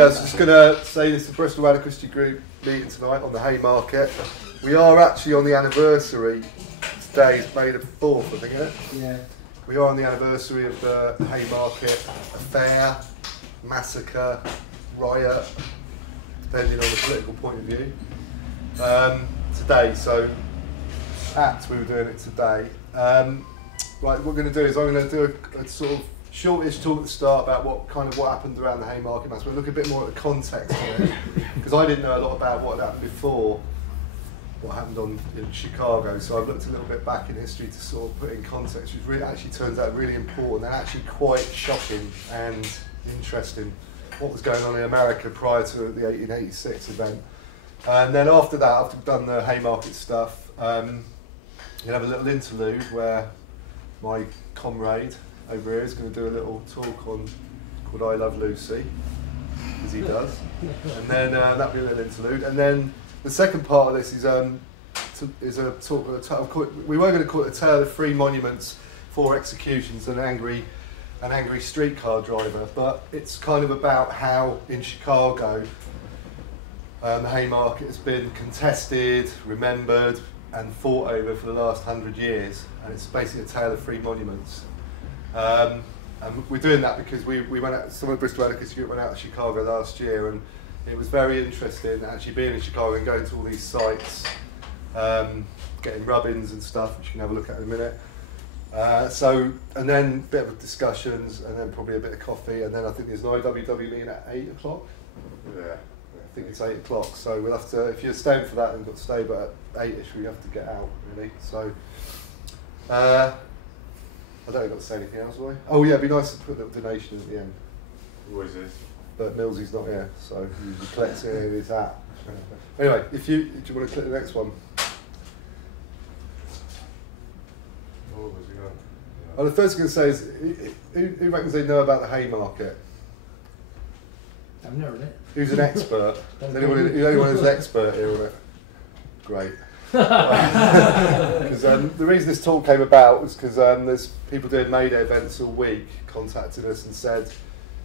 Yeah, I was just going to say this is the Bristol Anarchist Group meeting tonight on the Haymarket. We are actually on the anniversary. Today is May the 4th, I think, isn't it? Yeah. We are on the anniversary of the Haymarket affair, massacre, riot, depending on the political point of view. Today, so we were doing it today. Right, what we're going to do is I'm going to do a sort of shortish talk at the start about what happened around the Haymarket massacre. We'll look a bit more at the context of it, because I didn't know a lot about what had happened before, what happened in Chicago. So I've looked a little bit back in history to sort of put in context, which really actually turns out really important and actually quite shocking and interesting. What was going on in America prior to the 1886 event. And then after that, after we've done the Haymarket stuff, you'll have a little interlude where my comrade over here is going to do a little talk called I Love Lucy, as he does. And then that'll be a little interlude. And then the second part of this is a talk, we were going to call it A Tale of Three Monuments, Four Executions, and an angry streetcar driver, but it's kind of about how in Chicago the Haymarket has been contested, remembered, and fought over for the last 100 years, and it's basically a tale of three monuments. And we're doing that because we went out, some of the Bristol Anarchist Group went out to Chicago last year, and it was very interesting actually being in Chicago and going to all these sites, getting rub-ins and stuff, which you can have a look at in a minute. And then a bit of discussions, and then probably a bit of coffee, and then I think there's an IWW meeting at 8 o'clock. Yeah, I think it's 8 o'clock. So we'll have to, if you're staying for that, then you've got to stay, but at 8ish we have to get out, really. So, I don't think I've got to say anything else, will I? Oh yeah, it'd be nice to put a little donation at the end. Always is. But Millsy's not here, so he collects it in his hat. Anyway, do you want to click the next one? Oh, the first thing to say is, who reckons they know about the Haymarket? I've never read it. Who's an expert? Is anyone who's an expert here on it? Great. Because the reason this talk came about was because there's people doing Mayday events all week contacted us and said,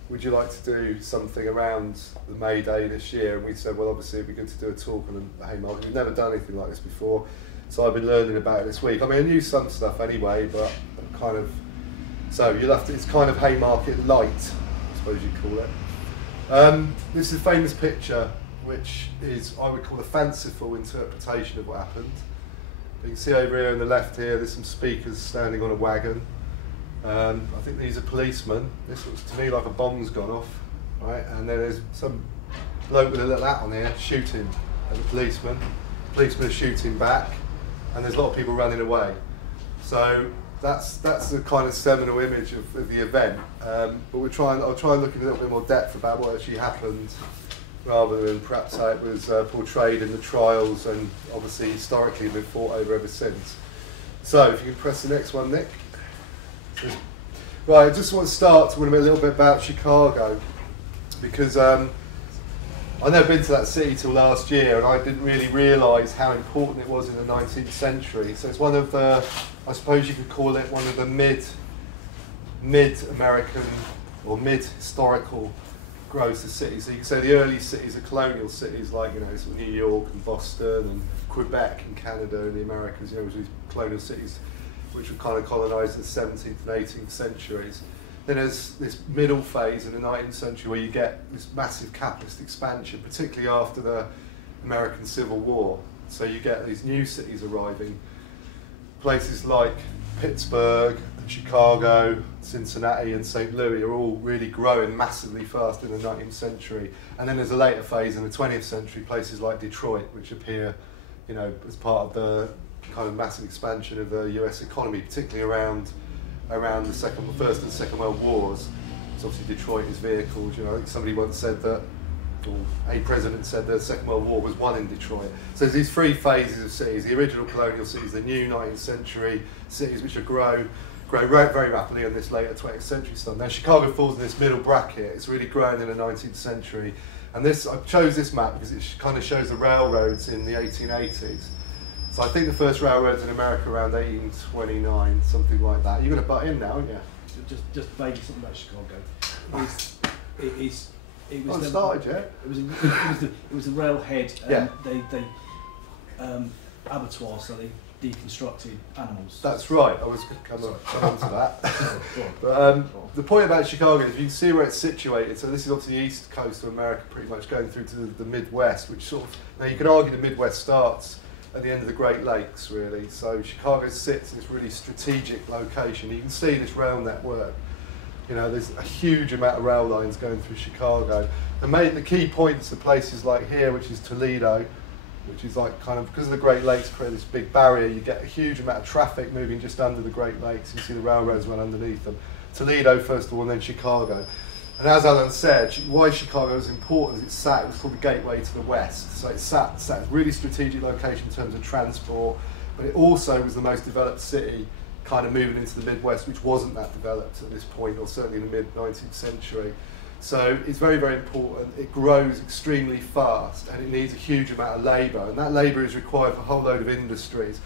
would you like to do something around the Mayday this year? And we said, well, obviously it'd be good to do a talk on the Haymarket. We've never done anything like this before, so I've been learning about it this week. I mean, I knew some stuff anyway, but kind of, so you'll have to, it's kind of Haymarket light, I suppose you'd call it. This is a famous picture, which is, I would call a fanciful interpretation of what happened. You can see over here on the left here, there's some speakers standing on a wagon. I think these are policemen. This looks to me like a bomb's gone off, right? And then there's some bloke with a little hat on here shooting at the policeman. The policeman is shooting back, and there's a lot of people running away. So that's the kind of seminal image of the event. But I'll try and look in a little bit more depth about what actually happened, rather than perhaps how it was portrayed in the trials, and obviously historically been fought over ever since. So if you can press the next one, Nick. Right, I just want to start talking a little bit about Chicago, because I've never been to that city till last year, and I didn't really realise how important it was in the 19th century. So it's one of the, I suppose you could call it one of the mid-American or mid-historical growth of cities. So you can say the early cities are colonial cities, like, you know, sort of New York and Boston and Quebec in Canada and the Americas, you know, these colonial cities which were kind of colonised in the 17th and 18th centuries. Then there's this middle phase in the 19th century where you get this massive capitalist expansion, particularly after the American Civil War. So you get these new cities arriving, places like Pittsburgh, Chicago, Cincinnati and St. Louis are all really growing massively fast in the 19th century. And then there's a later phase in the 20th century, places like Detroit, which appear, you know, as part of the kind of massive expansion of the US economy, particularly around the First and Second World Wars. So obviously Detroit is vehicles, you know, I think somebody once said that, or a president said the Second World War was won in Detroit. So there's these three phases of cities: the original colonial cities, the new 19th century cities which are grow very rapidly in this later 20th century stuff. Now Chicago falls in this middle bracket. It's really growing in the 19th century. And this, I chose this map because it kind of shows the railroads in the 1880s. So I think the first railroads in America around 1829, something like that. You're going to butt in now, aren't you? Just vaguely something about Chicago. It is It was Not started yet. It was the railhead. Yeah. They abattoirs, so they deconstructed animals. That's right. I was going to come on to that. But the point about Chicago is you can see where it's situated. So this is obviously the east coast of America, pretty much going through to the Midwest, which sort of, now you could argue the Midwest starts at the end of the Great Lakes, really. So Chicago sits in this really strategic location. You can see this rail network. You know, there's a huge amount of rail lines going through Chicago. And the key points are places like here, which is Toledo, which is like kind of, because of the Great Lakes create this big barrier, you get a huge amount of traffic moving just under the Great Lakes. You see the railroads run underneath them. Toledo first of all, and then Chicago. And as Alan said, why Chicago is important is it was called the gateway to the west. So it sat a really strategic location in terms of transport, but it also was the most developed city kind of moving into the Midwest, which wasn't that developed at this point, or certainly in the mid-19th century. So it's very, very important. It grows extremely fast and it needs a huge amount of labour, and that labour is required for a whole load of industries.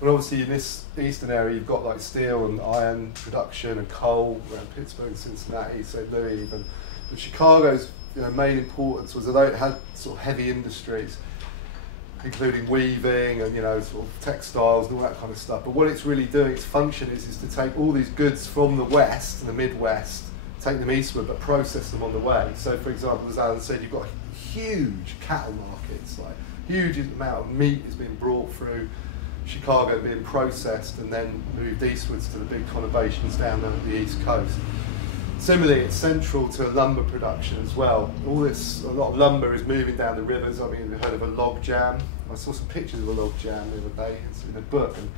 And obviously in this eastern area you've got like steel and iron production and coal around Pittsburgh, Cincinnati, St. Louis even. But Chicago's main importance was that it had sort of heavy industries, including weaving and sort of textiles and all that kind of stuff. But what it's really doing, its function is to take all these goods from the west and the Midwest, take them eastward, but process them on the way. So, for example, as Alan said, you've got huge cattle markets, like huge amount of meat is being brought through Chicago, being processed and then moved eastwards to the big conurbations down there at the east coast. Similarly, it's central to lumber production as well. A lot of lumber is moving down the rivers. I mean, we've heard of a log jam. I saw some pictures of a log jam the other day. It's in a book, and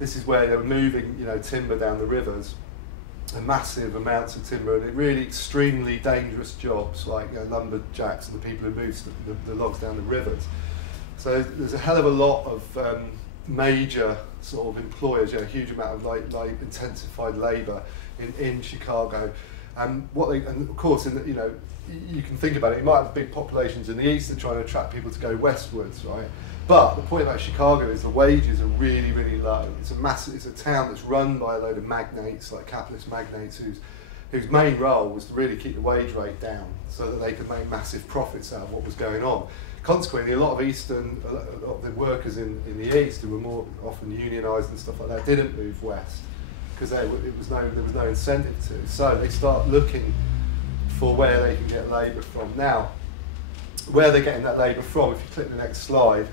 this is where they were moving, timber down the rivers. Massive amounts of timber, and really extremely dangerous jobs, like lumberjacks and the people who move the logs down the rivers. So there's a hell of a lot of major sort of employers, a huge amount of like intensified labour in Chicago. And of course, you can think about it. You might have big populations in the east that are trying to attract people to go westwards, right? But the point about Chicago is the wages are really, really low. It's a town that's run by a load of magnates, like capitalist magnates, whose main role was to really keep the wage rate down so that they could make massive profits out of what was going on. Consequently, a lot of the workers in the east, who were more often unionised and stuff like that, didn't move west because there was no incentive to. So they start looking for where they can get labour from. Now, where they're getting that labour from, if you click the next slide,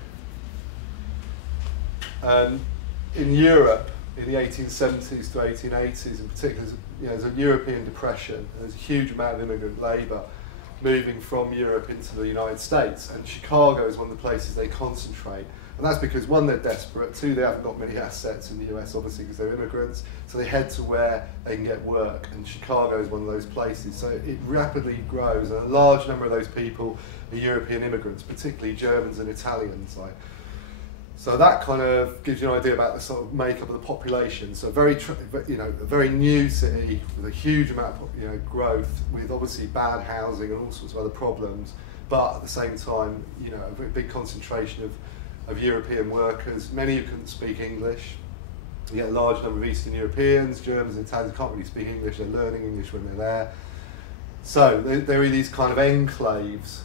in Europe in the 1870s to 1880s in particular, there's a European depression, and there's a huge amount of immigrant labour moving from Europe into the United States, and Chicago is one of the places they concentrate. And that's because, one, they're desperate, two, they haven't got many assets in the US, obviously, because they're immigrants, so they head to where they can get work, and Chicago is one of those places. So it rapidly grows, and a large number of those people are European immigrants, particularly Germans and Italians. So that kind of gives you an idea about the sort of makeup of the population. So a very new city with a huge amount of growth, with obviously bad housing and all sorts of other problems, but at the same time, a very big concentration of European workers, many who couldn't speak English. You get a large number of Eastern Europeans, Germans and Italians can't really speak English, they're learning English when they're there. So there are these kind of enclaves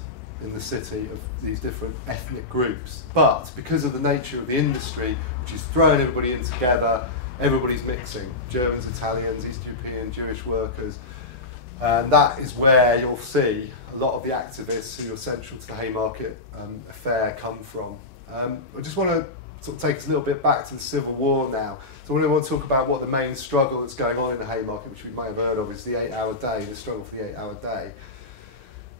in the city of these different ethnic groups. But because of the nature of the industry, which is throwing everybody in together, everybody's mixing. Germans, Italians, East European, Jewish workers. And that is where you'll see a lot of the activists who are central to the Haymarket affair come from. I just want to sort of take us a little bit back to the Civil War now. So I want to talk about what the main struggle that's going on in the Haymarket, which we may have heard of, is the 8-hour day, the struggle for the 8-hour day.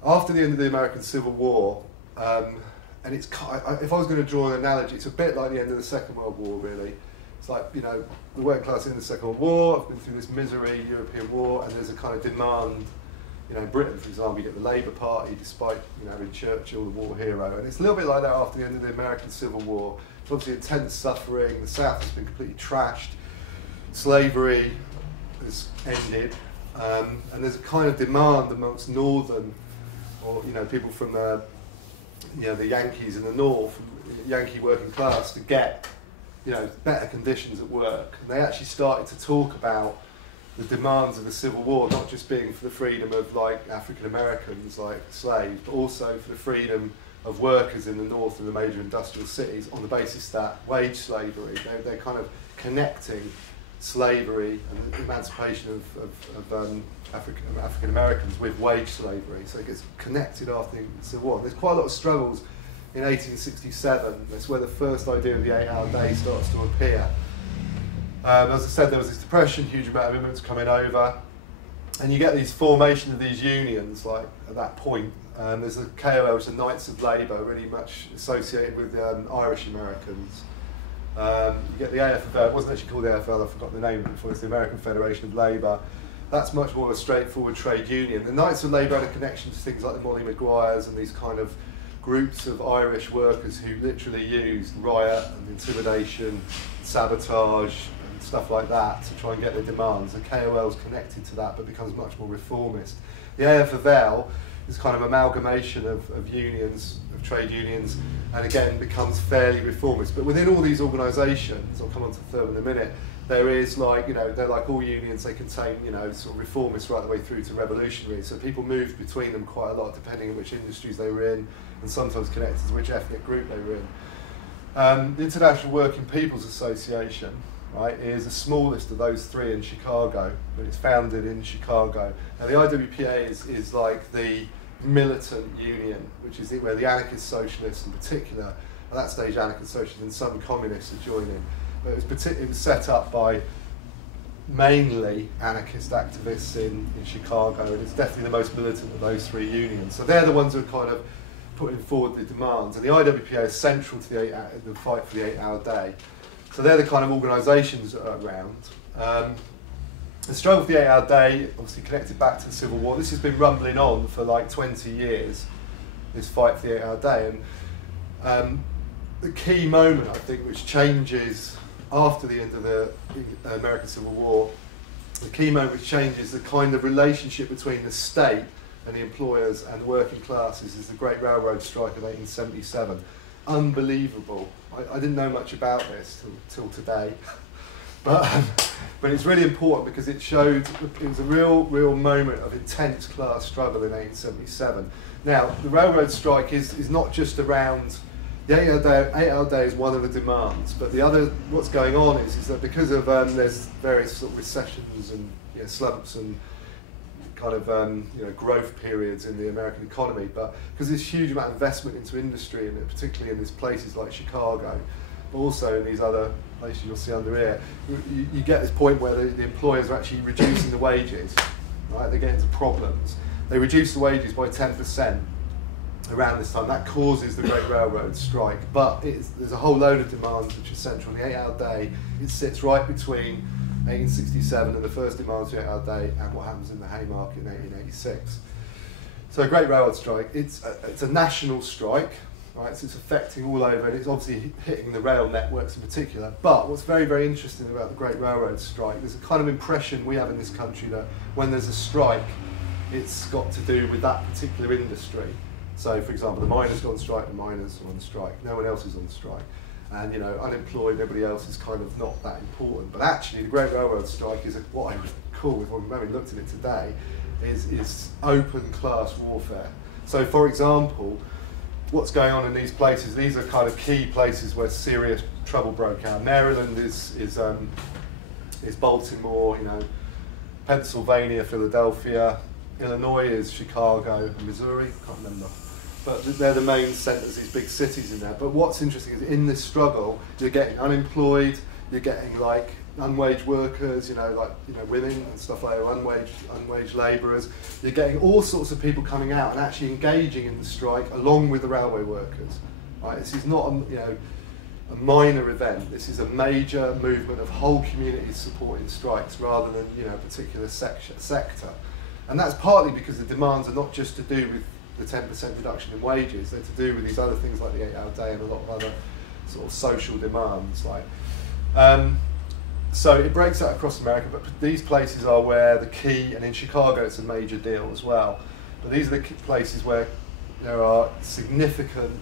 After the end of the American Civil War, and if I was going to draw an analogy, it's a bit like the end of the Second World War, really. It's like, the working class in the Second World War, I've been through this misery, European war, and there's a kind of demand. In Britain, for example, you get the Labour Party, despite having Churchill, the war hero, and it's a little bit like that after the end of the American Civil War. It's obviously intense suffering. The South has been completely trashed. Slavery has ended, and there's a kind of demand amongst Northern, or people from the Yankees in the North, Yankee working class, to get better conditions at work. And they actually started to talk about the demands of the Civil War, not just being for the freedom of like African Americans, like slaves, but also for the freedom of workers in the north and the major industrial cities on the basis that wage slavery, they're kind of connecting slavery and the emancipation of African Americans with wage slavery. So it gets connected after the Civil War. There's quite a lot of struggles in 1867. That's where the first idea of the 8-hour day starts to appear. As I said, there was this depression, huge amount of immigrants coming over, and you get these formation of these unions like at that point. There's the KOL, which is the Knights of Labour, really much associated with Irish Americans. You get the AFL, it wasn't actually called the AFL, I forgot the name of it before, it's the American Federation of Labour. That's much more of a straightforward trade union. The Knights of Labour had a connection to things like the Molly Maguires and these kind of groups of Irish workers who literally used riot and intimidation, sabotage, and stuff like that to try and get their demands. The KOL's connected to that but becomes much more reformist. The AFL is kind of amalgamation of unions, of trade unions, and again becomes fairly reformist. But within all these organisations, I'll come on to the third in a minute, there is like, they're like all unions, they contain, sort of reformists right the way through to revolutionaries. So people moved between them quite a lot depending on which industries they were in and sometimes connected to which ethnic group they were in. The International Working People's Association, right, is the smallest of those three in Chicago, but it's founded in Chicago. Now the IWPA is like the militant union, which is where the anarchist socialists in particular, at that stage anarchist socialists and some communists are joining. But it was set up by mainly anarchist activists in Chicago, and it's definitely the most militant of those three unions. So they're the ones who are kind of putting forward the demands, and the IWPA is central to the fight for the 8-hour day. So they're the kind of organisations that are around. The struggle for the 8-hour day, obviously connected back to the Civil War. This has been rumbling on for like 20 years, this fight for the 8-hour day. And the key moment, I think, which changes after the end of the American Civil War, the key moment which changes the kind of relationship between the state and the employers and the working classes is the Great Railroad Strike of 1877. Unbelievable. I didn't know much about this till today. But it's really important because it showed, it was a real moment of intense class struggle in 1877. Now, the railroad strike is not just around, the 8-hour day is one of the demands, but the other, what's going on is that because of, there's various sort of recessions and slumps and kind of growth periods in the American economy, but because there's huge amount of investment into industry, and particularly in these places like Chicago, but also in these other places you'll see under here, you get this point where the employers are actually reducing the wages, right? They get into problems. They reduce the wages by 10% around this time. That causes the Great Railroad Strike, but there's a whole load of demands which are central. The 8-hour day, it sits right between 1867 and the first demands of the 8-hour day and what happens in the Haymarket in 1886. So Great Railroad Strike, it's a national strike, right? So it's affecting all over, and it's obviously hitting the rail networks in particular. But what's very, very interesting about the Great Railroad Strike, there's a kind of impression we have in this country that when there's a strike, it's got to do with that particular industry. So, for example, the miners go on strike, the miners are on strike, no one else is on strike. And, unemployed, nobody else is kind of not that important. But actually, the Great Railroad Strike is what I would call, if we haven't looked at it today, is open class warfare. So, for example, what's going on in these places, these are kind of key places where serious trouble broke out. Maryland is Baltimore, Pennsylvania, Philadelphia. Illinois is Chicago and Missouri, can't remember. But they're the main centres, these big cities in there. But what's interesting is in this struggle, you're getting unemployed, you're getting like unwaged workers, women and stuff like that, unwaged labourers. You're getting all sorts of people coming out and actually engaging in the strike along with the railway workers. Right? This is not a minor event. This is a major movement of whole communities supporting strikes rather than a particular sector. And that's partly because the demands are not just to do with the 10% reduction in wages, they're to do with these other things like the 8-hour day and a lot of other sort of social demands. So it breaks out across America, but these places are where the key, and in Chicago it's a major deal as well, but these are the places where there are significant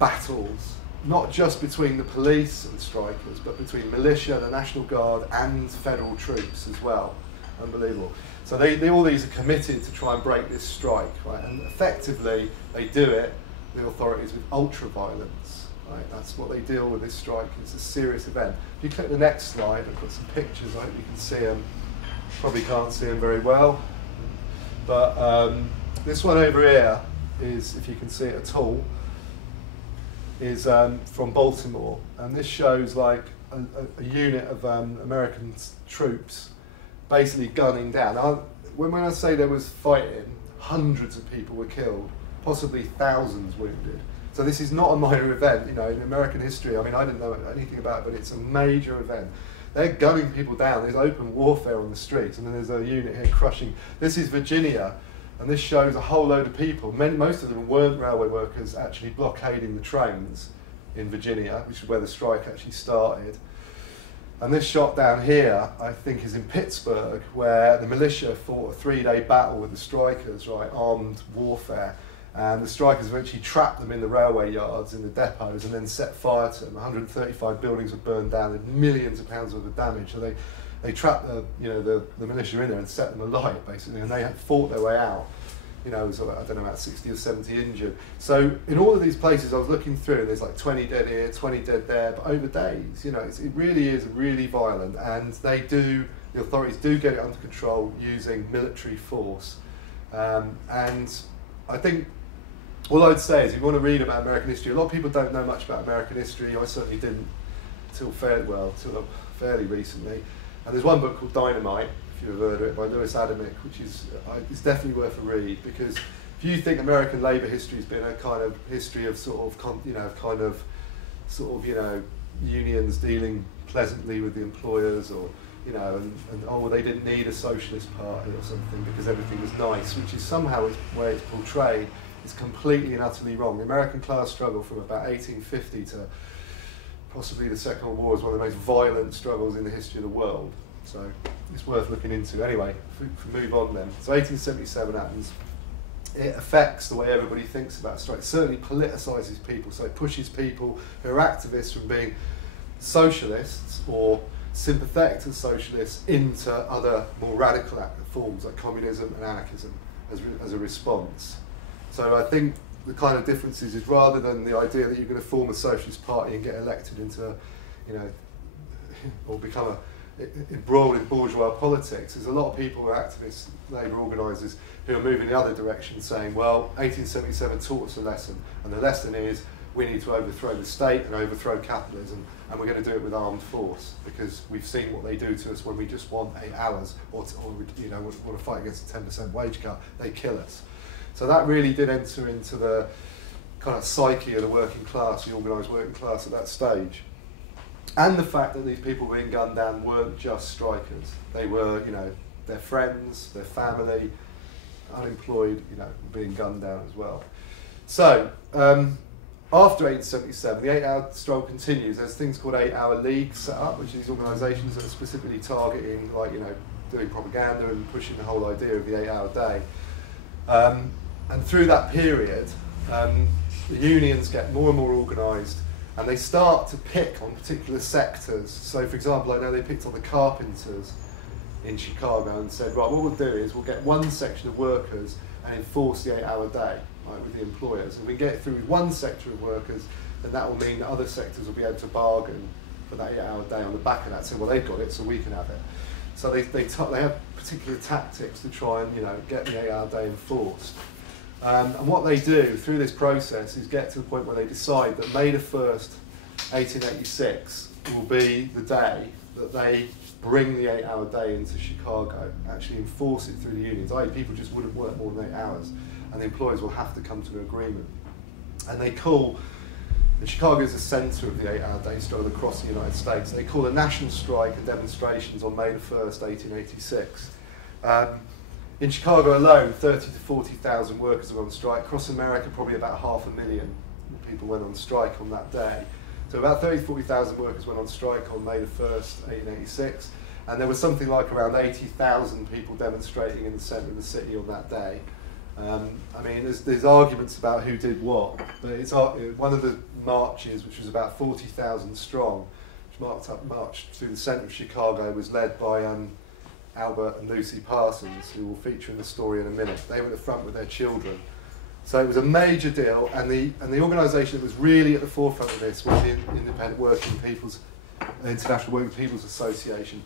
battles, not just between the police and strikers, but between militia, the National Guard and federal troops as well. Unbelievable. So all these are committed to try and break this strike, right? And effectively, they do it, the authorities, with ultra-violence, right? That's what they deal with this strike. It's a serious event. If you click the next slide, I've got some pictures. I hope you can see them. Probably can't see them very well. But this one over here is, if you can see it at all, is from Baltimore. And this shows like a unit of American troops basically gunning down. Now, when I say there was fighting, hundreds of people were killed, possibly thousands wounded. So this is not a minor event, you know, in American history. I mean, I didn't know anything about it, but it's a major event. They're gunning people down. There's open warfare on the streets, and then there's a unit here crushing. This is Virginia, and this shows a whole load of people. Most of them weren't railway workers actually blockading the trains in Virginia, which is where the strike actually started. And this shot down here, I think, is in Pittsburgh, where the militia fought a 3-day battle with the strikers, right, armed warfare. And the strikers eventually trapped them in the railway yards, in the depots, and then set fire to them. 135 buildings were burned down, and millions of pounds worth of damage. So they trapped the militia in there and set them alight, basically, and they had fought their way out. You know, so I don't know, about 60 or 70 injured. So in all of these places I was looking through, there's like 20 dead here, 20 dead there, but over days, you know, it really is really violent, and the authorities do get it under control using military force. And I think all I'd say is, if you want to read about American history, a lot of people don't know much about American history. I certainly didn't till fairly recently. And there's one book called Dynamite, if you've heard of it, by Lewis Adamick, which is it's definitely worth a read, because if you think American labour history has been a kind of history of unions dealing pleasantly with the employers, or and they didn't need a socialist party or something because everything was nice, which is somehow where it's portrayed, is completely and utterly wrong. The American class struggle from about 1850 to possibly the Second World War is one of the most violent struggles in the history of the world. So it's worth looking into. Anyway, if we move on then. So 1877 happens. It affects the way everybody thinks about strike. It certainly politicises people, so it pushes people who are activists from being socialists or sympathetic to socialists into other more radical forms like communism and anarchism as a response. So I think the kind of differences is, rather than the idea that you're going to form a socialist party and get elected into, or become embroiled in bourgeois politics, there's a lot of people who are activists, labour organisers, who are moving the other direction, saying, well, 1877 taught us a lesson, and the lesson is we need to overthrow the state and overthrow capitalism, and we're going to do it with armed force, because we've seen what they do to us when we just want 8 hours, or we want to fight against a 10% wage cut. They kill us. So that really did enter into the kind of psyche of the working class, the organised working class at that stage. And the fact that these people being gunned down weren't just strikers. They were, their friends, their family, unemployed, being gunned down as well. So, after 1877, the 8-hour struggle continues. There's things called 8-hour leagues set up, which are these organisations that are specifically targeting, doing propaganda and pushing the whole idea of the 8-hour day. And through that period, the unions get more and more organised, and they start to pick on particular sectors. So, for example, I know they picked on the carpenters in Chicago and said, right, what we'll do is we'll get one section of workers and enforce the 8-hour day, right, with the employers. And if we get through with one sector of workers, then that will mean that other sectors will be able to bargain for that 8-hour day on the back of that, saying, well, they've got it, so we can have it. So they have particular tactics to try and get the 8-hour day enforced. And what they do through this process is get to the point where they decide that May the 1st, 1886 will be the day that they bring the 8-hour day into Chicago, actually enforce it through the unions. I.e., people just wouldn't work more than 8 hours, and the employers will have to come to an agreement. And they call, and Chicago is the centre of the 8-hour day struggle across the United States, they call a national strike and demonstrations on May the 1st, 1886. In Chicago alone, 30 to 40,000 workers were on strike. Across America, probably about 500,000 people went on strike on that day. So about 30 to 40,000 workers went on strike on May the 1st, 1886. And there was something like around 80,000 people demonstrating in the centre of the city on that day. There's arguments about who did what, but it's one of the marches, which was about 40,000 strong, which marched through the centre of Chicago, was led by Albert and Lucy Parsons, who will feature in the story in a minute. They were at the front with their children. So it was a major deal, and the organisation that was really at the forefront of this was the Independent Working People's International Working People's Association.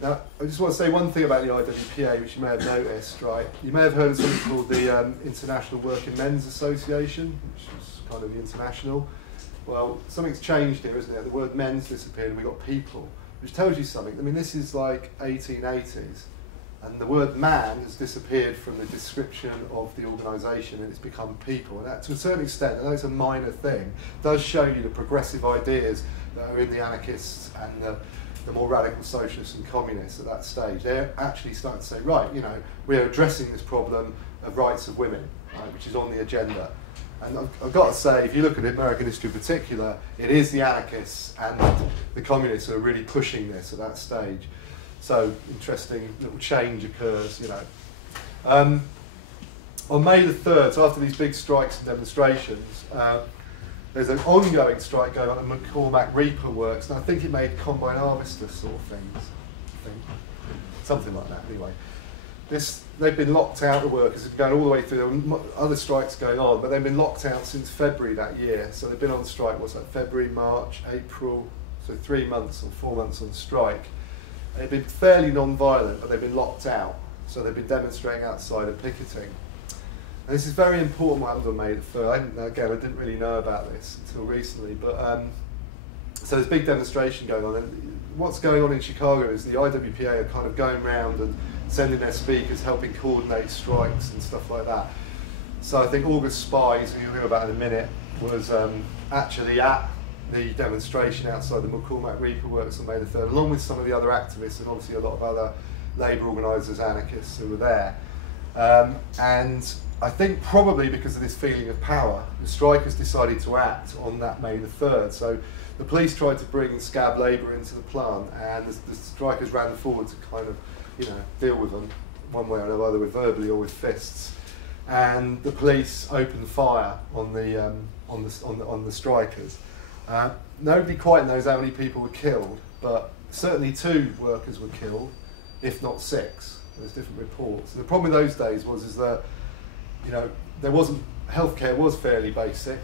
Now, I just want to say one thing about the IWPA, which you may have noticed, right? You may have heard of something called the International Working Men's Association, which is kind of the international. Well, something's changed here, isn't it? The word men's disappeared and we've got people, which tells you something. I mean, this is like 1880s, and the word man has disappeared from the description of the organisation and it's become people. And that, to a certain extent, I know it's a minor thing, does show you the progressive ideas that are in the anarchists and the more radical socialists and communists at that stage. They're actually starting to say, right, you know, we're addressing this problem of rights of women, right, which is on the agenda. And I've got to say, if you look at American history in particular, it is the anarchists and the communists who are really pushing this at that stage. So, interesting little change occurs, you know. On May the 3rd, so after these big strikes and demonstrations, there's an ongoing strike going on at McCormick Reaper Works, and I think it made combine harvester sort of things. I think. Something like that, anyway. They've been locked out, the workers, going all the way through. There were other strikes going on, but they've been locked out since February that year. So they've been on strike, what's that, February, March, April, so 3 months or 4 months on strike. They've been fairly non-violent, but they've been locked out. So they've been demonstrating outside and picketing. And this is very important what happened on May the 3rd. I didn't really know about this until recently, but so there's a big demonstration going on. And what's going on in Chicago is the IWPA are kind of going around and sending their speakers, helping coordinate strikes and stuff like that. So I think August Spies, who you'll hear about in a minute, was actually at the demonstration outside the McCormick Reaper Works on May the 3rd, along with some of the other activists and obviously a lot of other labour organisers, anarchists who were there. And I think probably because of this feeling of power, the strikers decided to act on that May the 3rd. So the police tried to bring scab labour into the plant, and the strikers ran forward to kind of, you know, deal with them one way or another, either with verbally or with fists. And the police opened fire on the strikers. Nobody quite knows how many people were killed, but certainly 2 workers were killed, if not 6. There's different reports. And the problem in those days is that, you know, healthcare was fairly basic,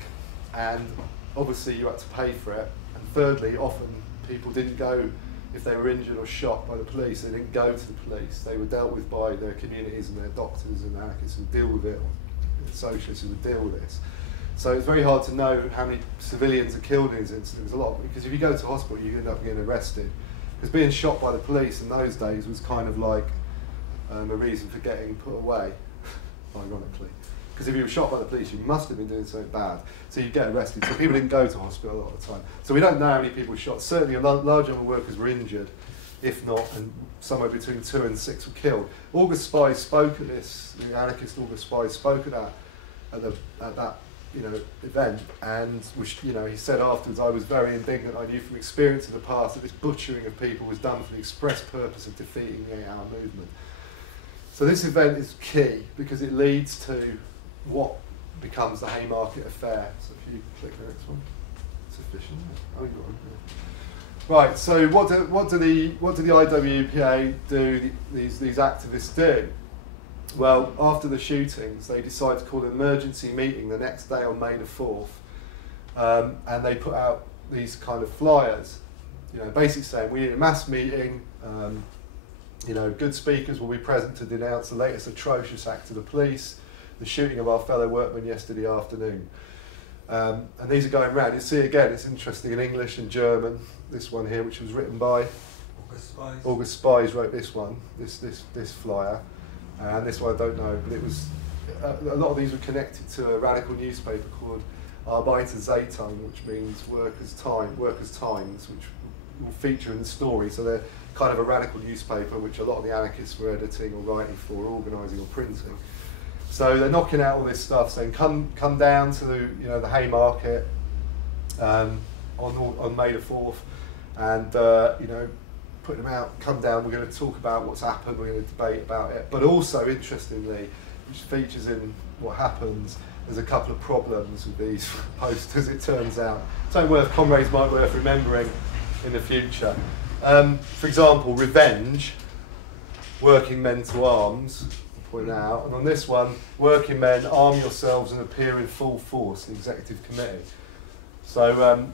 and obviously you had to pay for it. And thirdly, often people didn't go, if they were injured or shot by the police, they didn't go to the police. They were dealt with by their communities and their doctors and anarchists who would deal with it, or socialists who would deal with this. So it's very hard to know how many civilians are killed in these incidents. A lot, because if you go to hospital, you end up getting arrested. Because being shot by the police in those days was kind of like a reason for getting put away, ironically. Because if you were shot by the police, you must have been doing something bad. So you'd get arrested. So people didn't go to hospital a lot of the time. So we don't know how many people were shot. Certainly a large number of workers were injured, if not, and somewhere between 2 and 6 were killed. August Spies spoke at this, the anarchist August Spies spoke at that event, and which, you know, he said afterwards, I was very indignant. I knew from experience in the past that this butchering of people was done for the express purpose of defeating the 8-hour movement. So this event is key because it leads to what becomes the Haymarket affair. So if you click the next one, it's efficient. Oh, you got one. Right. So what do the IWPA do? These activists do? Well, after the shootings, they decided to call an emergency meeting the next day on May the 4th, and they put out these kind of flyers, you know, basically saying we need a mass meeting. You know, good speakers will be present to denounce the latest atrocious act of the police, the shooting of our fellow workmen yesterday afternoon. And these are going round. You see again, it's interesting in English and German. This one here, which was written by August Spies, wrote this one, this flyer. And this one I don't know, but it was a lot of these were connected to a radical newspaper called Arbeiterzeitung, which means Workers' Times, which will feature in the story. So they're kind of a radical newspaper which a lot of the anarchists were editing or writing for, or organising or printing. So they're knocking out all this stuff, saying come down to the Haymarket on May the 4th, and putting them out, come down, we're going to talk about what's happened, we're going to debate about it. But also, interestingly, which features in what happens, there's a couple of problems with these posters, it turns out. Something comrades might be worth remembering in the future. For example, revenge working men to arms, point out, and on this one, working men, arm yourselves and appear in full force, the executive committee. So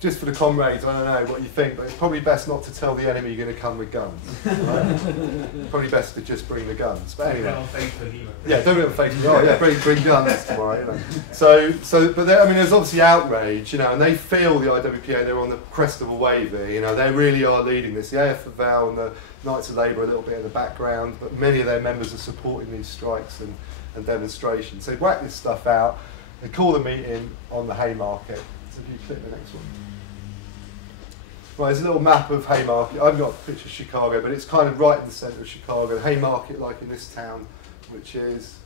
just for the comrades, I don't know what you think, but it's probably best not to tell the enemy you're going to come with guns. Right? Probably best to just bring the guns. But anyway, yeah, don't be on Facebook. Oh yeah, bring guns tomorrow. You know. But I mean, there's obviously outrage, you know, and they feel the IWPA. They're on the crest of a wave here. You know, they really are leading this. The AFVAL and the Knights of Labour are a little bit in the background, but many of their members are supporting these strikes and demonstrations. So they whack this stuff out. They call the meeting on the Haymarket. So if you click the next one. Right, there's a little map of Haymarket. I've got a picture of Chicago, but it's kind of right in the centre of Chicago. Haymarket, like in this town, which is,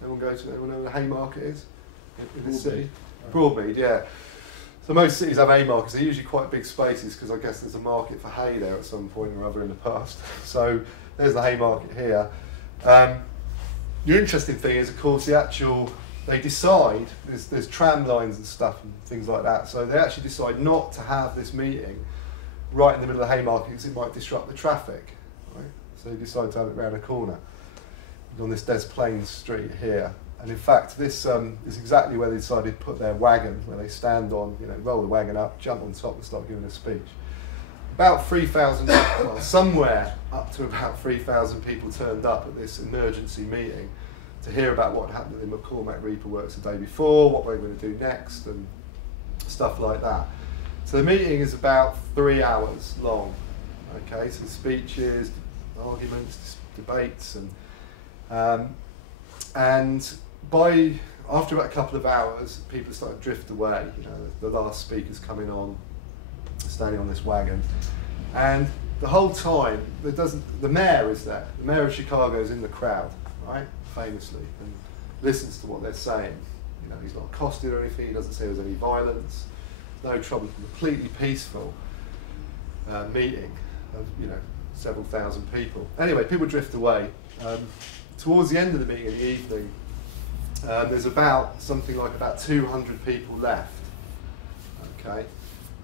anyone know where Haymarket is in this city? Broadmead, yeah. So most cities have Haymarkets. They're usually quite big spaces because I guess there's a market for hay there at some point or other in the past. So there's the Haymarket here. The interesting thing is, of course, they decide, there's tram lines and stuff and things like that, so they actually decide not to have this meeting right in the middle of the Haymarket because it might disrupt the traffic. Right? So they decide to have it round a corner on this Des Plaines street here. And in fact, this is exactly where they decided to put their wagon, where they stand on, you know, roll the wagon up, jump on top and start giving a speech. About 3,000, well, somewhere up to about 3,000 people turned up at this emergency meeting to hear about what happened in McCormick Reaper Works the day before, what we're going to do next, and stuff like that. So the meeting is about 3 hours long. Okay, so speeches, arguments, debates, and after about a couple of hours, people start to drift away. You know, the last speaker's coming on, standing on this wagon, and the whole time the mayor is there. The mayor of Chicago is in the crowd, right? Famously, and listens to what they're saying. You know, he's not accosted or anything. He doesn't say there's any violence, no trouble. Completely peaceful meeting of, you know, several thousand people. Anyway, people drift away. Towards the end of the meeting in the evening, there's something like about 200 people left. Okay,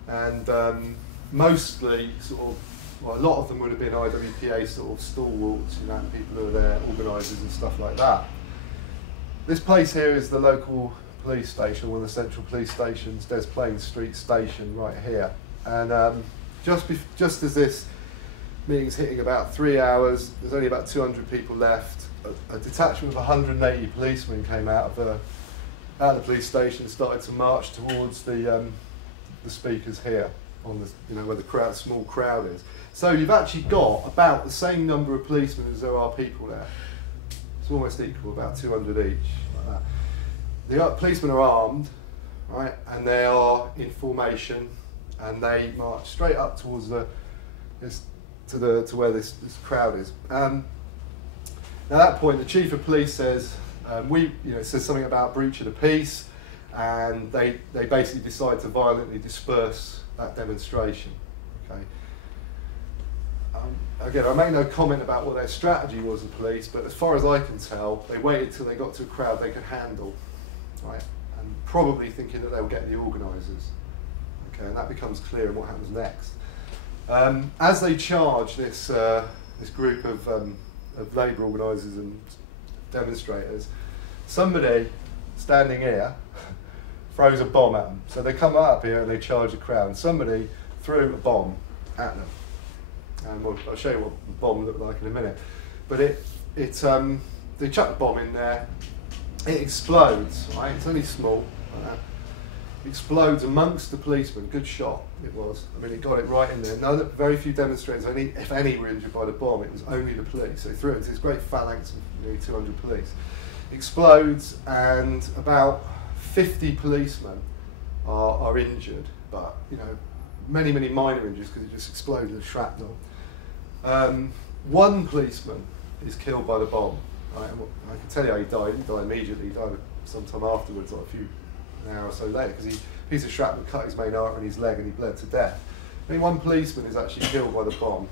and mostly sort of. Well, a lot of them would have been IWPA sort of stalwarts, you know, people who are there, organisers and stuff like that. This place here is the local police station, one of the central police stations, Des Plaines Street Station, right here. And just as this meeting's hitting about 3 hours, there's only about 200 people left. A detachment of 180 policemen came out of the police station and started to march towards the speakers here on the, you know, where the small crowd is. So you've actually got about the same number of policemen as there are people there. It's almost equal, about 200 each. Like that. The policemen are armed, right, and they are in formation, and they march straight up towards to where this crowd is. Now at that point, the chief of police says, it says something about breach of the peace, and they basically decide to violently disperse that demonstration. Okay. Again, I make no comment about what their strategy was, the police, but as far as I can tell, they waited till they got to a crowd they could handle, right? And probably thinking that they'll get the organisers. Okay, and that becomes clear in what happens next. As they charge this group of labour organisers and demonstrators, somebody standing here throws a bomb at them. So they come up here and they charge the crowd. And somebody threw a bomb at them. And I'll show you what the bomb looked like in a minute. But they chuck the bomb in there. It explodes. Right? It's only small. Like that. It explodes amongst the policemen. Good shot. It was. I mean, it got it right in there. Very few demonstrators, if any, were injured by the bomb. It was only the police. So they threw it into this great phalanx of nearly 200 police. It explodes, and about 50 policemen are injured, but you know, many minor injuries because it just exploded with shrapnel. One policeman is killed by the bomb. Right? And I can tell you how he died. He died immediately. He died sometime afterwards, like an hour or so later, because a piece of shrapnel cut his main artery in his leg and he bled to death. I mean, one policeman is actually killed by the bomb,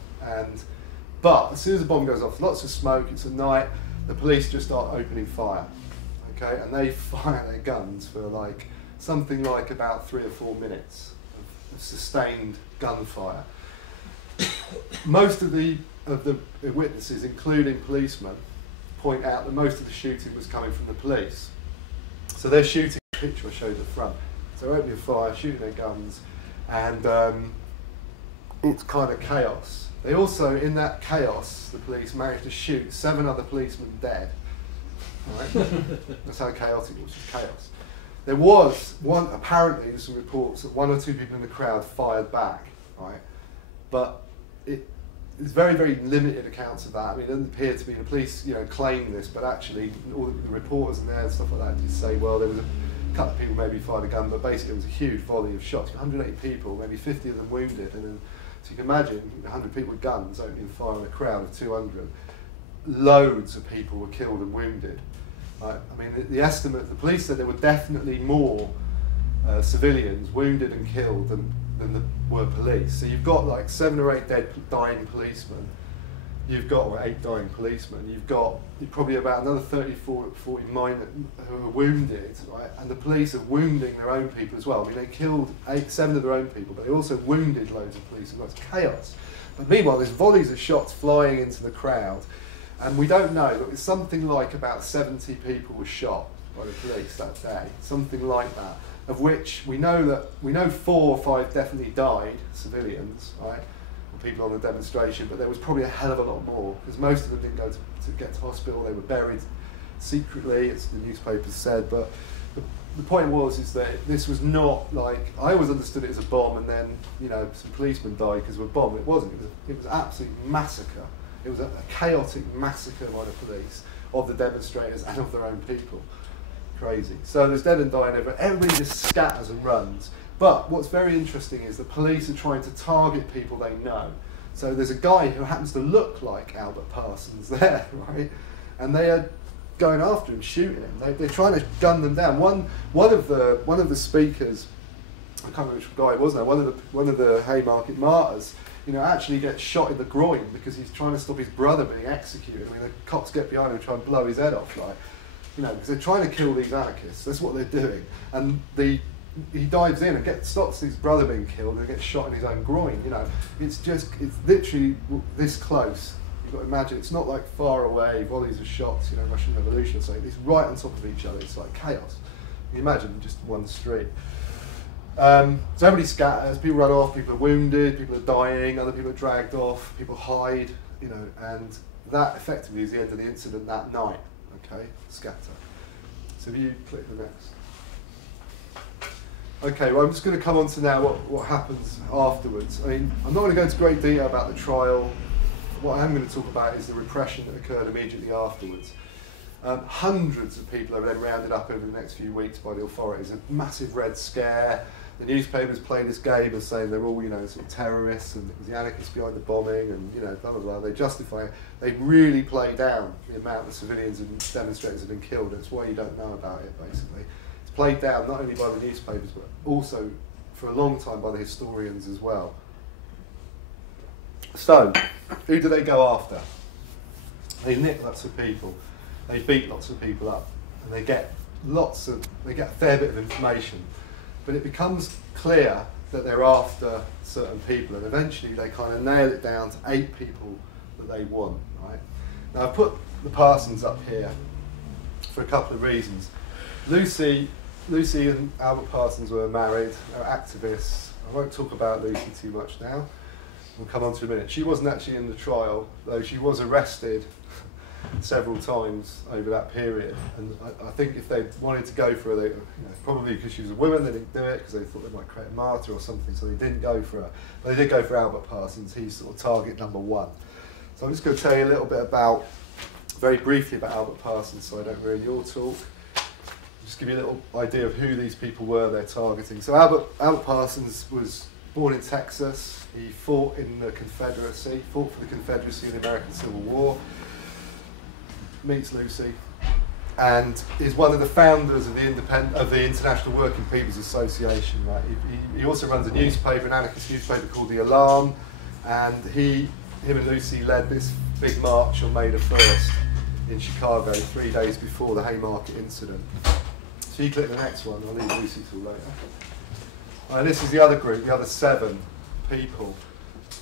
but as soon as the bomb goes off, lots of smoke. It's at night. The police just start opening fire. Okay, and they fire their guns for something like about 3 or 4 minutes of sustained gunfire. Most of the of the witnesses, including policemen, point out that most of the shooting was coming from the police. So they're shooting, the picture I showed at the front. So they're opening fire, shooting their guns, and it's kind of chaos. They also, in that chaos, the police managed to shoot 7 other policemen dead. Right? That's how chaotic it was, just chaos. There was one, apparently, there's some reports that 1 or 2 people in the crowd fired back, right? But it's very, very limited accounts of that. I mean, it doesn't appear to be the police, claim this, but actually, all the reporters in there and stuff like that just say, well, there was a couple of people maybe fired a gun, but basically it was a huge volley of shots. 180 people, maybe 50 of them wounded, and then, so you can imagine 100 people with guns opening fire on a crowd of 200. Loads of people were killed and wounded. I mean, the estimate, the police said there were definitely more civilians wounded and killed than there were police. So you've got like 7 or 8 dying policemen. You've got 8 dying policemen. You've got probably about another 30, 40 minor who are wounded, right? And the police are wounding their own people as well. I mean, they killed 7 of their own people, but they also wounded loads of police as well. It's chaos. But meanwhile, there's volleys of shots flying into the crowd. And we don't know, but it's something like about 70 people were shot by the police that day, something like that, of which we know 4 or 5 definitely died, civilians, right, or people on the demonstration, but there was probably a hell of a lot more, because most of them didn't go to get to hospital, they were buried secretly, as the newspapers said, but the point is that this was not like, I always understood it as a bomb and then, some policemen died because of a bomb. It wasn't, it was an absolute massacre. It was a chaotic massacre by the police of the demonstrators and of their own people. Crazy. So there's dead and dying everywhere. Everybody just scatters and runs. But what's very interesting is the police are trying to target people they know. So there's a guy who happens to look like Albert Parsons there, right? And they are going after him, shooting him. They're trying to gun them down. One of the speakers, I can't remember which guy it was now. One of the Haymarket martyrs, actually gets shot in the groin because he's trying to stop his brother being executed. I mean, the cops get behind him and try and blow his head off, like, because they're trying to kill these anarchists. That's what they're doing. And he dives in and stops his brother being killed and gets shot in his own groin. It's literally this close. You've got to imagine, it's not like far away, volleys of shots, Russian Revolution or something. It's right on top of each other. It's like chaos. You imagine just one street. So everybody scatters, people run off, people are wounded, people are dying, other people are dragged off, people hide, and that effectively is the end of the incident that night, okay, scatter. So if you click the next. Okay, well I'm just going to come on to now what happens afterwards. I mean, I'm not going to go into great detail about the trial. What I am going to talk about is the repression that occurred immediately afterwards. Hundreds of people are then rounded up over the next few weeks by the authorities. A massive red scare. The newspapers play this game as saying they're all, sort of terrorists and it was the anarchists behind the bombing and, blah, blah, blah. They justify it. They really play down the amount of civilians and demonstrators have been killed. That's why you don't know about it, basically. It's played down not only by the newspapers, but also for a long time by the historians as well. So, who do they go after? They nick lots of people. They beat lots of people up. And they get a fair bit of information. But it becomes clear that they're after certain people, and eventually they kind of nail it down to 8 people that they want, right? Now I've put the Parsons up here for a couple of reasons. Lucy and Albert Parsons were married, they were activists. I won't talk about Lucy too much now. We'll come on to in a minute. She wasn't actually in the trial, though she was arrested several times over that period, and I think if they wanted to go for her, probably because she was a woman, they didn't do it because they thought they might create a martyr or something, so they didn't go for her. But they did go for Albert Parsons. He's sort of target number 1. So I'm just going to tell you a little bit very briefly about Albert Parsons, so I don't ruin your talk. Just give you a little idea of who these people were they're targeting. So Albert Parsons was born in Texas. He fought in the Confederacy, fought for the Confederacy in the American Civil War. Meets Lucy, and is one of the founders of the International Working People's Association. Right? He also runs a newspaper, an anarchist newspaper called The Alarm, and him and Lucy led this big march on May the 1st in Chicago, 3 days before the Haymarket incident. So you click the next one. I'll leave Lucy till later. And this is the other group, the other 7 people.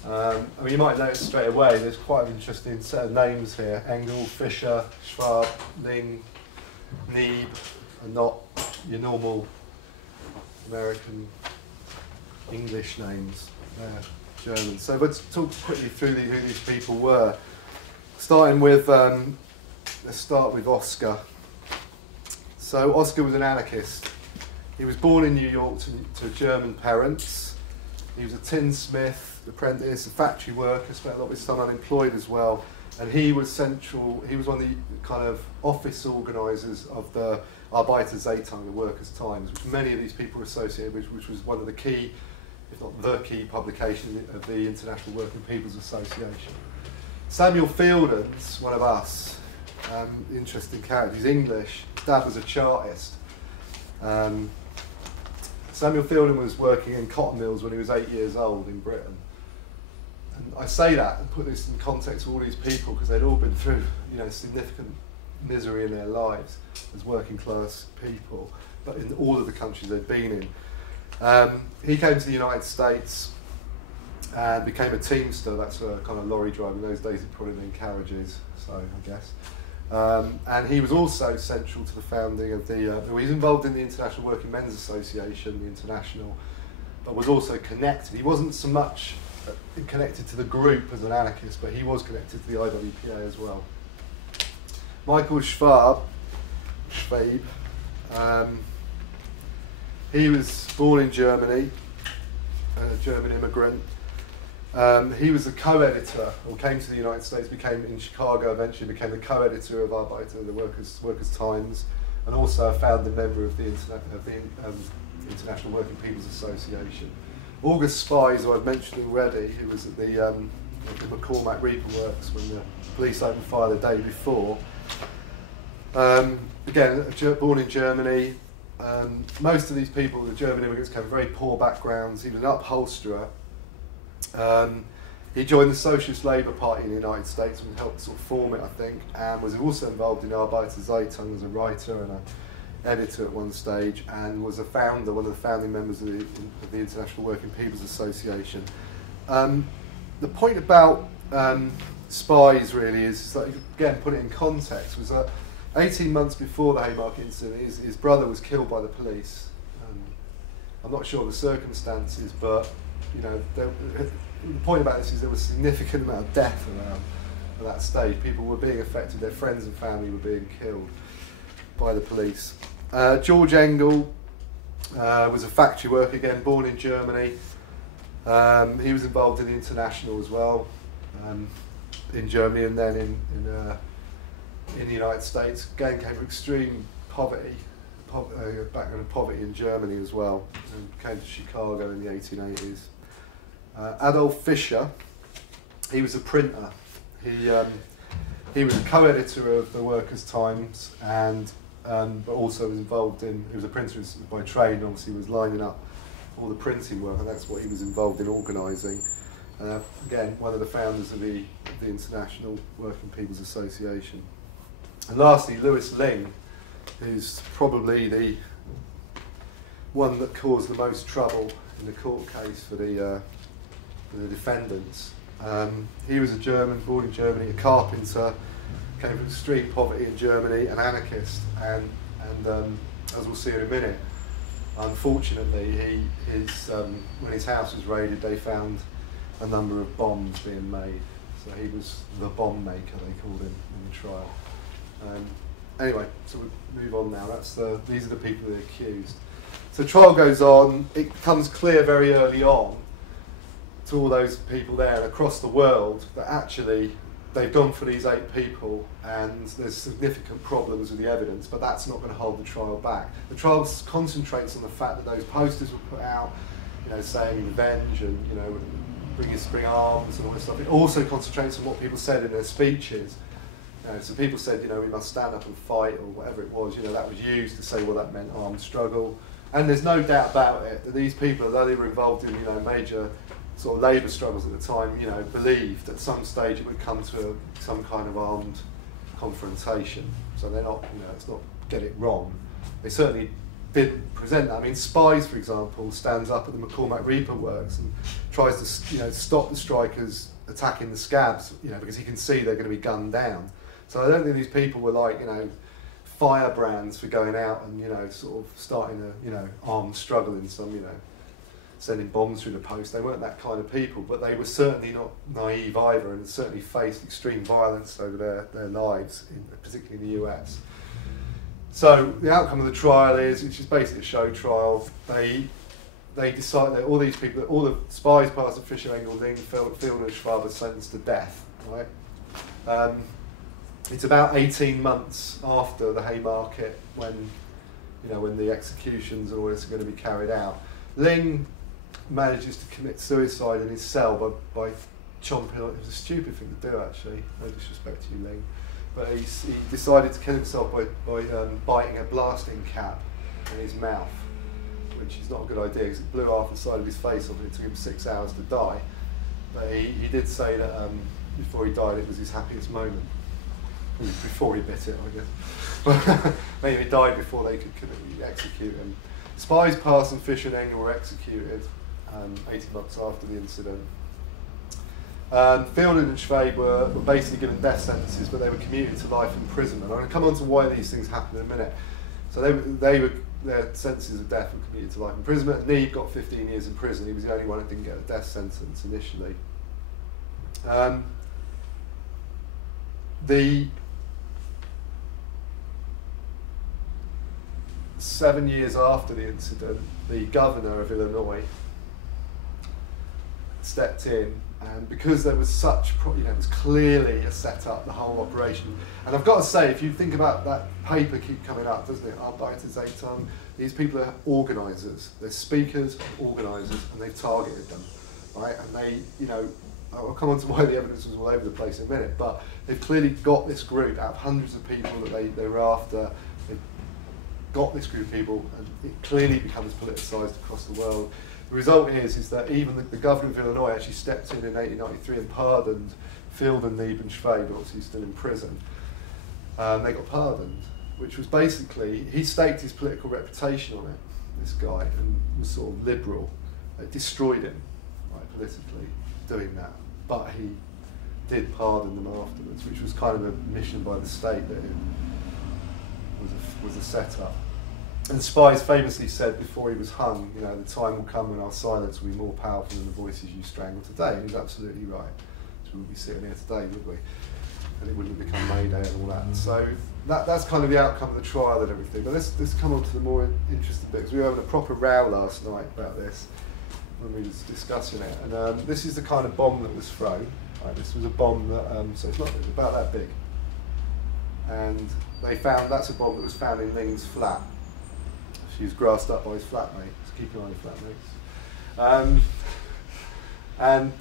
I mean, you might notice straight away there's quite an interesting set of names here: Engle, Fischer, Schwab, Ling, Neeb, and not your normal American English names. They're German. So let's talk quickly through who these people were. Starting with, let's start with Oscar. So Oscar was an anarchist. He was born in New York to German parents. He was a tinsmith, apprentice, a factory worker, spent a lot of his time unemployed as well. And he was central, he was one of the kind of office organisers of the Arbeiterzeitung, the Workers' Times, which many of these people were associated with, which was one of the key, if not the key, publication of the International Working People's Association. Samuel Fielding's one of us. Interesting character. He's English. His dad was a chartist. Samuel Fielding was working in cotton mills when he was 8 years old in Britain. And I say that and put this in context of all these people because they'd all been through, significant misery in their lives as working class people, but in all of the countries they'd been in. He came to the United States and became a teamster. That's a kind of lorry driver. In those days it'd probably been carriages, so I guess. And he was also central to the founding of he was involved in the International Working Men's Association, the International, but was also connected. He wasn't so much connected to the group as an anarchist, but he was connected to the IWPA as well. Michael Schwab, he was born in Germany, a German immigrant. He was a co-editor, or came to the United States, became in Chicago, eventually became the co-editor of Arbeiter, the Workers' Times, and also a founding member of the International Working People's Association. August Spies, who I've mentioned already, who was at the McCormick Reaper Works when the police opened fire the day before. Again, born in Germany. Most of these people, the German immigrants, came from very poor backgrounds. He was an upholsterer. He joined the Socialist Labour Party in the United States and helped sort of form it, I think, and was also involved in Arbeiterzeitung as a writer and an editor at one stage, and was one of the founding members of the International Working People's Association. The point about Spies really is that, again, put it in context, was that 18 months before the Haymarket incident, his brother was killed by the police. I'm not sure of the circumstances, but the point about this is there was a significant amount of death around at that stage. People were being affected, their friends and family were being killed by the police. George Engle was a factory worker, again, born in Germany. He was involved in the International as well, in Germany, and then in the United States. Again, came from extreme poverty, background of poverty in Germany as well, and came to Chicago in the 1880s. Adolf Fischer, he was a printer. He was a co-editor of the Workers' Times, and but also was involved in. He was a printer by trade, and obviously was lining up all the printing work, and that's what he was involved in organising. Again, one of the founders of the International Working People's Association. And lastly, Louis Ling, who's probably the one that caused the most trouble in the court case for the defendants. He was a German, born in Germany, a carpenter, came from extreme poverty in Germany, an anarchist, and as we'll see in a minute, unfortunately, when his house was raided, they found a number of bombs being made. So he was the bomb maker, they called him in the trial. Anyway, so we'll move on now. These are the people that are accused. So the trial goes on. It becomes clear very early on to all those people there and across the world that actually they've gone for these 8 people and there's significant problems with the evidence, but that's not going to hold the trial back. The trial concentrates on the fact that those posters were put out, saying revenge and, bring arms and all this stuff. It also concentrates on what people said in their speeches. So people said, we must stand up and fight, or whatever it was. That was used to say, well, that meant armed struggle. And there's no doubt about it that these people, although they were involved in, major sort of labour struggles at the time, believed at some stage it would come to some kind of armed confrontation. So they're not, let's not get it wrong. They certainly didn't present that. I mean, Spies, for example, stands up at the McCormick Reaper Works and tries to stop the strikers attacking the scabs, because he can see they're going to be gunned down. So I don't think these people were like, firebrands for going out and, sort of starting a, armed struggle in some, sending bombs through the post. They weren't that kind of people, but they were certainly not naive either, and certainly faced extreme violence over their lives, particularly in the US. So the outcome of the trial is, which is basically a show trial, they decide that all these people, all the Spies, Parsons, Fisher, Engle, Ling, Fielder and Schwab are sentenced to death, right? It's about 18 months after the Haymarket when the executions and all this are going to be carried out. Ling manages to commit suicide in his cell by chomping on it. It was a stupid thing to do, actually. No disrespect to you, Ling. But he decided to kill himself by biting a blasting cap in his mouth, which is not a good idea because it blew half the side of his face off and it took him 6 hours to die. But he did say that before he died it was his happiest moment. Before he bit it, I guess. But maybe he died before they could execute him. Spies, Parsons, Fisher and Engle were executed 18 months after the incident. Fielder and Schwab were basically given death sentences, but they were commuted to life imprisonment. I'm going to come on to why these things happen in a minute. So their sentences of death were commuted to life imprisonment. Neeb got 15 years in prison. He was the only one that didn't get a death sentence initially. The 7 years after the incident, the governor of Illinois stepped in, and because there was such, it was clearly a setup, the whole operation. And I've got to say, if you think about that paper keep coming up, doesn't it? Zeitung, these people are organisers. They're speakers, organisers, and they've targeted them, right? And they, I'll come on to why the evidence was all over the place in a minute, but they've clearly got this group out of hundreds of people that they were after. They've got this group of people, and it clearly becomes politicised across the world. The result is that even the governor of Illinois actually stepped in 1893 and pardoned Fielder, Neeb and Schwab, but obviously he's still in prison. They got pardoned, which was basically, he staked his political reputation on it, this guy, and was sort of liberal. It destroyed him, right, politically, doing that. But he did pardon them afterwards, which was kind of a mission by the state that it was a setup. And Spies famously said before he was hung, the time will come when our silence will be more powerful than the voices you strangle today. And he's absolutely right. So we wouldn't be sitting here today, would we? And it wouldn't have become Mayday and all that. So that's kind of the outcome of the trial and everything. But let's come on to the more interesting bits. We were having a proper row last night about this when we was discussing it. And this is the kind of bomb that was thrown. Right, this was a bomb that, so it's about that big. And they found, that's a bomb that was found in Ling's flat. She was grassed up by his flatmate. So keep an eye on your flatmates. And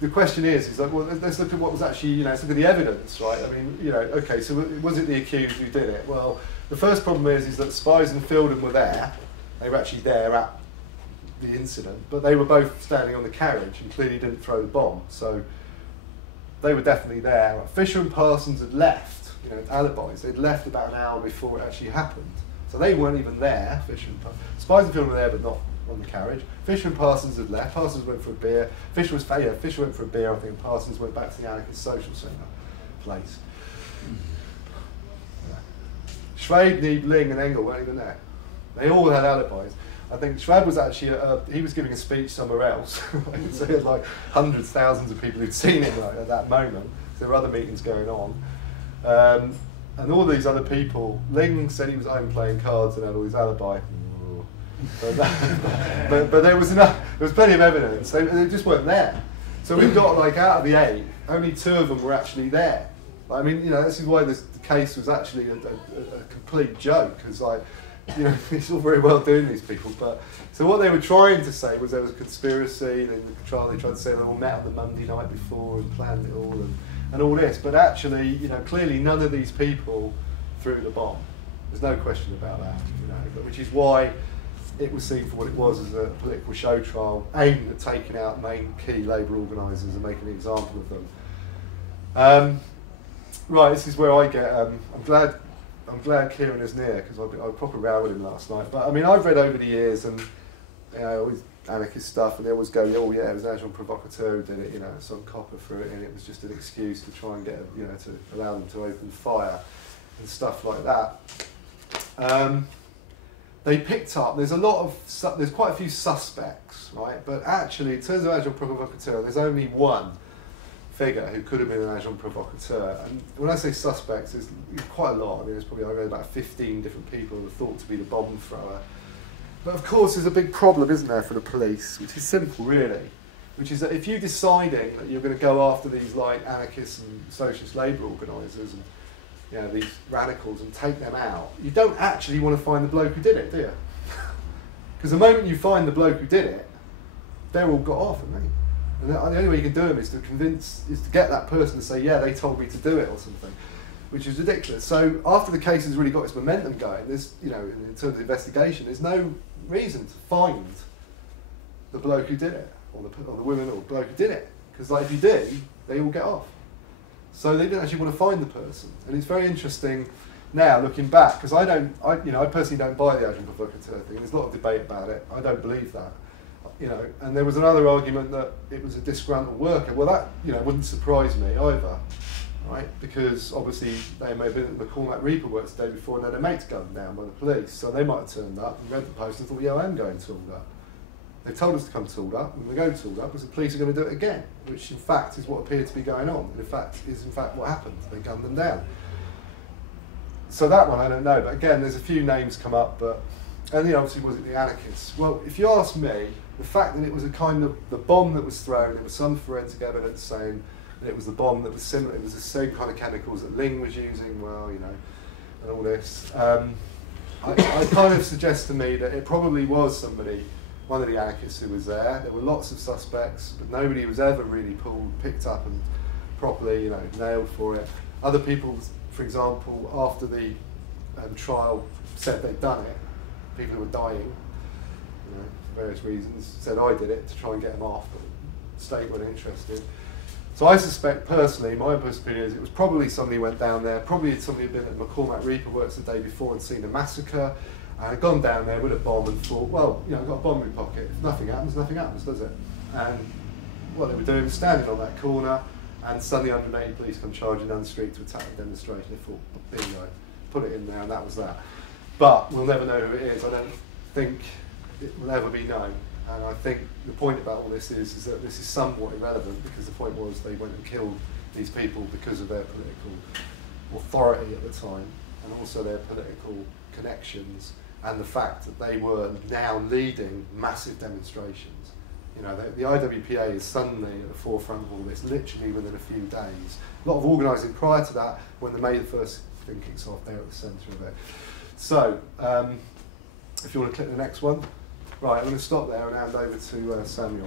the question is like, well, let's look at what was actually, let's look at the evidence, right? I mean, okay, so was it the accused who did it? Well, the first problem is that Spies and Fielder were there. They were actually there at the incident, but they were both standing on the carriage and clearly didn't throw the bomb. So they were definitely there. Fisher and Parsons had left, alibis. They'd left about an hour before it actually happened. So they weren't even there, Fisher and Parsons. Spies and Fielder were there, but not on the carriage. Fisher and Parsons had left. Parsons went for a beer. Fisher went for a beer, I think, and Parsons went back to the anarchist social centre place. Yeah. Schwab, Neeb, Ling and Engle weren't even there. They all had alibis. I think Schwab was actually, he was giving a speech somewhere else. So he had like hundreds, thousands of people who'd seen him at that moment. So there were other meetings going on. And all these other people, Ling said he was home playing cards and had all these alibi. But there was enough, there was plenty of evidence. They just weren't there. So we've got like out of the 8, only 2 of them were actually there. I mean, this is why the case was actually a complete joke, because it's all very well doing these people, but so what they were trying to say was there was a conspiracy. In the trial, they tried to say they all met on the Monday night before and planned it all and all this, but actually, clearly none of these people threw the bomb. There's no question about that, but which is why it was seen for what it was, as a political show trial aimed at taking out main key labour organisers and making an example of them. Right, this is where I get. I'm glad I'm glad Kieran is near because I proper row with him last night. But I mean, I've read over the years and always anarchist stuff, and they always go, oh yeah, it was an agent provocateur who did it, some copper threw it in, it was just an excuse to try and get, to allow them to open fire and stuff like that. They picked up, there's quite a few suspects, right? But actually, in terms of agent provocateur, there's only one figure who could have been an agent provocateur. And when I say suspects, there's quite a lot. I mean, I read about 15 different people who are thought to be the bomb thrower. But of course, there's a big problem, isn't there, for the police, which is simple, really, which is that if you're deciding that you're going to go after these like anarchists and socialist labour organisers and these radicals and take them out, you don't actually want to find the bloke who did it, do you? Because the moment you find the bloke who did it, they're all got off, haven't they? And the only way you can do them is to get that person to say, yeah, they told me to do it or something, which is ridiculous. So after the case has really got its momentum going, there's, in terms of investigation, there's no reason to find the bloke who did it, or the woman or the bloke who did it, because like if you do, they all get off. So they didn't actually want to find the person, and it's very interesting now looking back, because I personally don't buy the agent provocateur thing. There's a lot of debate about it. I don't believe that, And there was another argument that it was a disgruntled worker. Well, that wouldn't surprise me either, right? Because obviously they may have been at the McCormick Reaper Works the day before and had their mates gunned down by the police, so they might have turned up and read the post and thought, yeah, I am going tooled up. They told us to come tooled up, and we go tooled up because the police are going to do it again, which in fact is what appeared to be going on. And in fact what happened. They gunned them down. So that one I don't know, but again, there's a few names come up, and obviously was it the anarchists? Well, if you ask me, the fact that it was a kind of the bomb that was thrown, there was some forensic evidence saying that it was the bomb that was similar, it was the same kind of chemicals that Ling was using, and all this. I kind of suggest to me that it probably was somebody, one of the anarchists who was there. There were lots of suspects, but nobody was ever really picked up and properly, nailed for it. Other people, for example, after the trial said they'd done it. People who were dying, for various reasons, said I did it to try and get them off, but the state weren't interested. So I suspect personally, my personal opinion is it was probably somebody went down there, probably somebody had been at McCormick Reaper Works the day before and seen a massacre, and had gone down there with a bomb and thought, well, I've got a bomb in my pocket. If nothing happens, does it? And what they were doing was standing on that corner, and suddenly 180 police come charging down the street to attack the demonstration. They thought, bingo, put it in there, and that was that. But we'll never know who it is. I don't think it will ever be known. And I think the point about all this is that this is somewhat irrelevant, because the point was they went and killed these people because of their political authority at the time, and also their political connections, and the fact that they were now leading massive demonstrations. The IWPA is suddenly at the forefront of all this, literally within a few days. A lot of organising prior to that, when the May the 1st thing kicks off, they're at the centre of it. So, if you want to click the next one. Right, I'm going to stop there and hand over to Samuel.